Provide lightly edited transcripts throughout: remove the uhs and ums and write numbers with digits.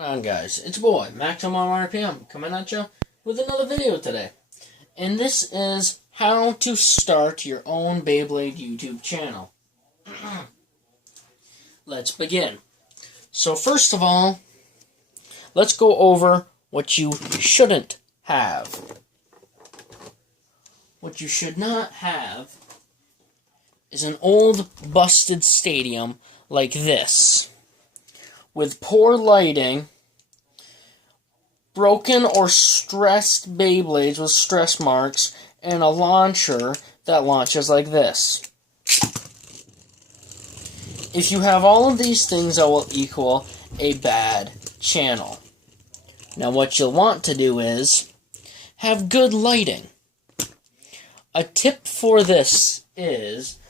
On guys, it's your boy Maximum RPM coming at you with another video today, and this is how to start your own Beyblade YouTube channel. Let's begin. So first of all, let's go over what you shouldn't have. What you should not have is an old busted stadium like this, with poor lighting, broken or stressed Beyblades with stress marks, and a launcher that launches like this. If you have all of these things, that will equal a bad channel. Now what you'll want to do is have good lighting. A tip for this is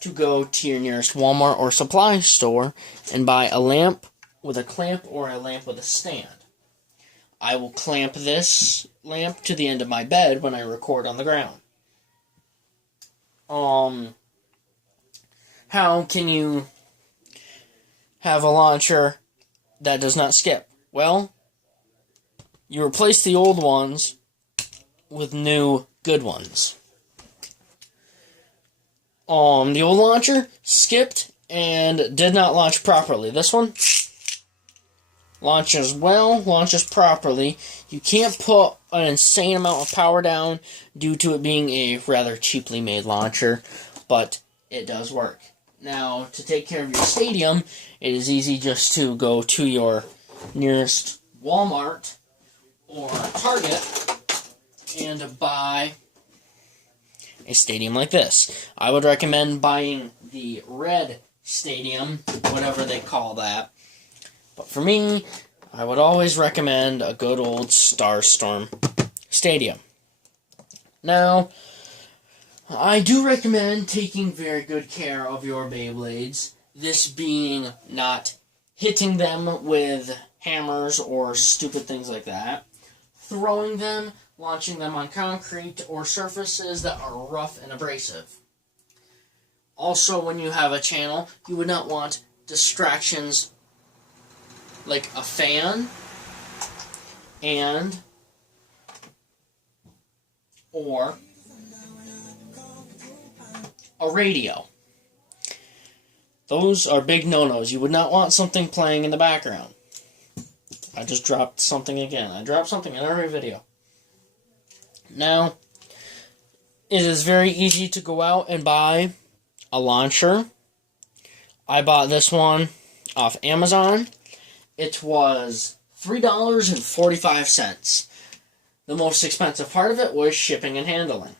to go to your nearest Walmart or supply store and buy a lamp with a clamp or a lamp with a stand. I will clamp this lamp to the end of my bed when I record on the ground. How can you have a launcher that does not skip? Well, you replace the old ones with new good ones. The old launcher skipped and did not launch properly. This one launches well, launches properly. You can't put an insane amount of power down due to it being a rather cheaply made launcher, but it does work. Now, to take care of your stadium, it is easy just to go to your nearest Walmart or Target and buy a stadium like this. I would recommend buying the red stadium, whatever they call that. But for me, I would always recommend a good old Starstorm stadium. Now, I do recommend taking very good care of your Beyblades. This being not hitting them with hammers or stupid things like that. Throwing them, launching them on concrete or surfaces that are rough and abrasive. Also, when you have a channel, you would not want distractions like a fan or a radio. Those are big no-nos. You would not want something playing in the background. I just dropped something again. I drop something in every video. Now, it is very easy to go out and buy a launcher. I bought this one off Amazon. It was $3.45. The most expensive part of it was shipping and handling.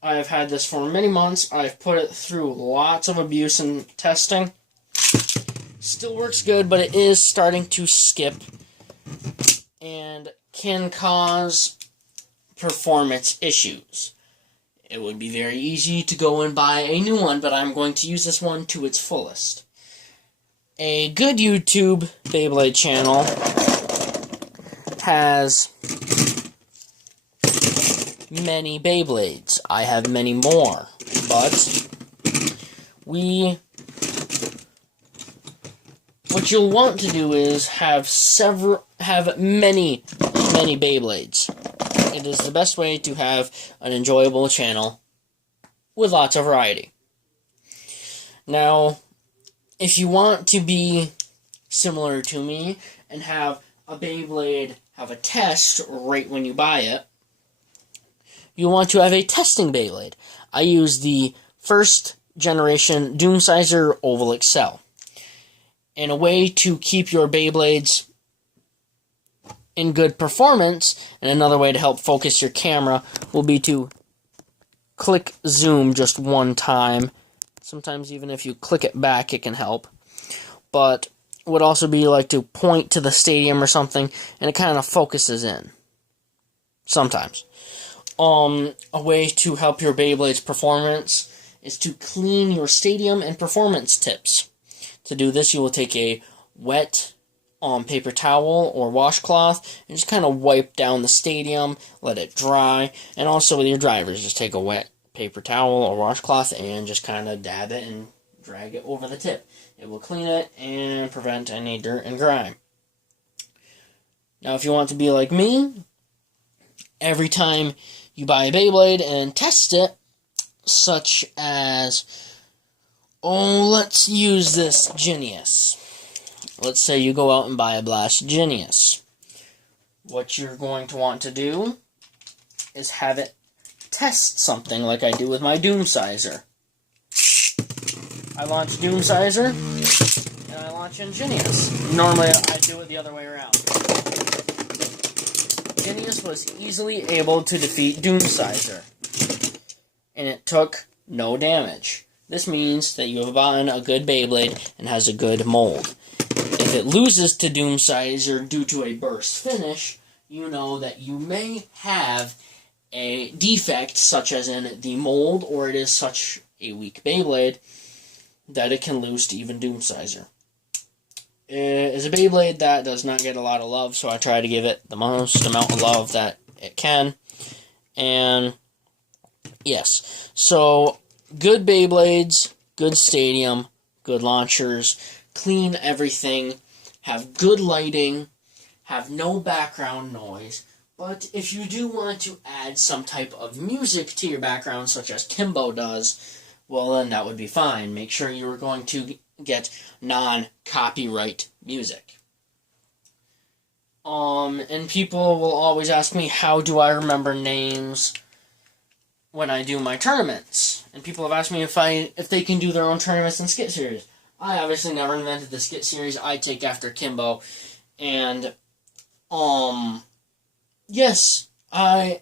I have had this for many months. I've put it through lots of abuse and testing. Still works good, but it is starting to skip and can cause performance issues. It would be very easy to go and buy a new one, but I'm going to use this one to its fullest. A good YouTube Beyblade channel has many Beyblades. I have many more, but what you'll want to do is have many Beyblades. It is the best way to have an enjoyable channel with lots of variety. Now, if you want to be similar to me and have a Beyblade have a test right when you buy it, you want to have a testing Beyblade. I use the first generation Doomsizer Oval Excel. And a way to keep your Beyblades in good performance, and another way to help focus your camera, will be to click zoom just one time. Sometimes even if you click it back, it can help. But it would also be like to point to the stadium or something, and it kind of focuses in. Sometimes. A way to help your Beyblade's performance is to clean your stadium and performance tips. To do this, you will take a wet paper towel or washcloth and just kind of wipe down the stadium, let it dry, and also with your drivers, just take a wet paper towel or washcloth and just kind of dab it and drag it over the tip. It will clean it and prevent any dirt and grime. Now, if you want to be like me, every time you buy a Beyblade and test it, such as, let's use this Genius. Let's say you go out and buy a Blast Genius. What you're going to want to do is have it test something like I do with my Doom Sizer. I launch Doom Sizer, and I launch Ingenious. Normally, I do it the other way around. Ingenious was easily able to defeat Doom Sizer, and it took no damage. This means that you have bought a good Beyblade and has a good mold. If it loses to Doom Sizer due to a burst finish, you know that you may have a defect, such as in the mold, or it is such a weak Beyblade that it can lose to even Doom Sizer. It is a Beyblade that does not get a lot of love, so I try to give it the most amount of love that it can. And yes, so good Beyblades, good stadium, good launchers, clean everything, have good lighting, have no background noise. But if you do want to add some type of music to your background, such as Kimbo does, well, then that would be fine. Make sure you are going to get non-copyright music. And people will always ask me, how do I remember names when I do my tournaments? And people have asked me if they can do their own tournaments and skit series. I obviously never invented the skit series. I take after Kimbo. And, yes, I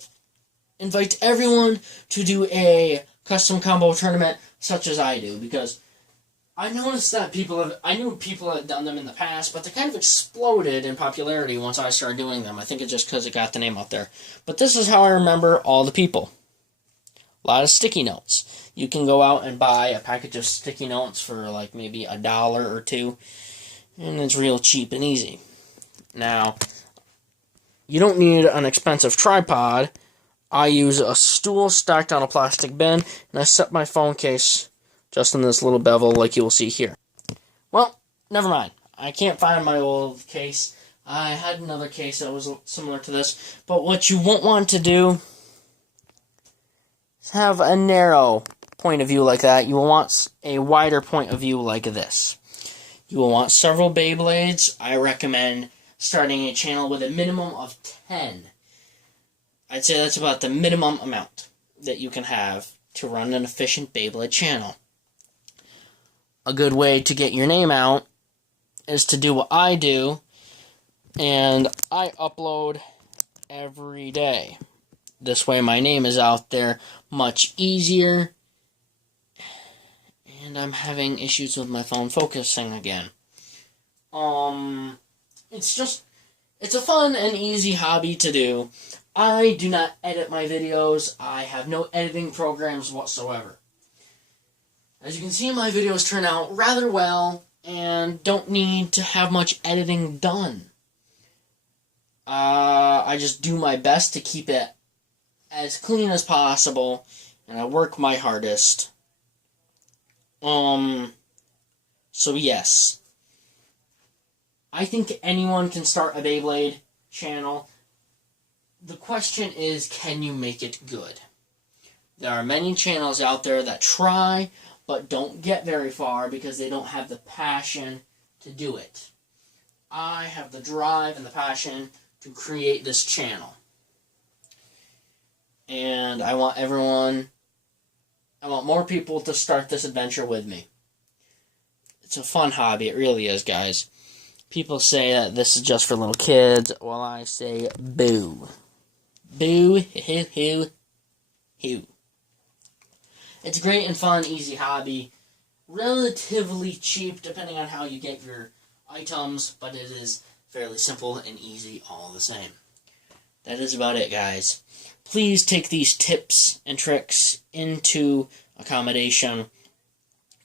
invite everyone to do a custom combo tournament such as I do, because I noticed that I knew people had done them in the past, but they kind of exploded in popularity once I started doing them. I think it's just because it got the name out there. But this is how I remember all the people. A lot of sticky notes. You can go out and buy a package of sticky notes for like maybe $1 or $2, and it's real cheap and easy. Now, you don't need an expensive tripod. I use a stool stacked on a plastic bin, and I set my phone case just in this little bevel like you will see here. Well, never mind. I can't find my old case. I had another case that was similar to this, but what you won't want to do is have a narrow point of view like that. You will want a wider point of view like this. You will want several Beyblades. I recommend starting a channel with a minimum of 10. I'd say that's about the minimum amount that you can have to run an efficient Beyblade channel. A good way to get your name out is to do what I do, and I upload every day. This way my name is out there much easier, and I'm having issues with my phone focusing again. It's a fun and easy hobby to do. I do not edit my videos. I have no editing programs whatsoever. As you can see, my videos turn out rather well and don't need to have much editing done. I just do my best to keep it as clean as possible, and I work my hardest. So yes. I think anyone can start a Beyblade channel. The question is, can you make it good? There are many channels out there that try, but don't get very far because they don't have the passion to do it. I have the drive and the passion to create this channel. And I want more people to start this adventure with me. It's a fun hobby, it really is, guys. People say that this is just for little kids. Well, I say boo. Boo, hoo, hoo, hoo. It's a great and fun, easy hobby. Relatively cheap, depending on how you get your items, but it is fairly simple and easy all the same. That is about it, guys. Please take these tips and tricks into accommodation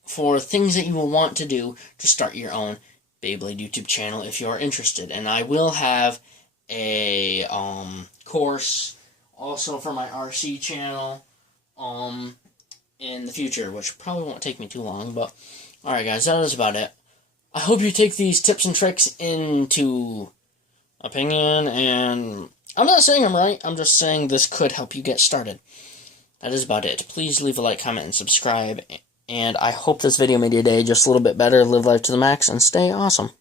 for things that you will want to do to start your own Beyblade YouTube channel if you are interested. And I will have a course also for my RC channel in the future, which probably won't take me too long. But alright, guys, that is about it. I hope you take these tips and tricks into opinion, and I'm not saying I'm right, I'm just saying this could help you get started. That is about it. Please leave a like, comment, and subscribe, and I hope this video made your day just a little bit better. Live life to the max, and stay awesome.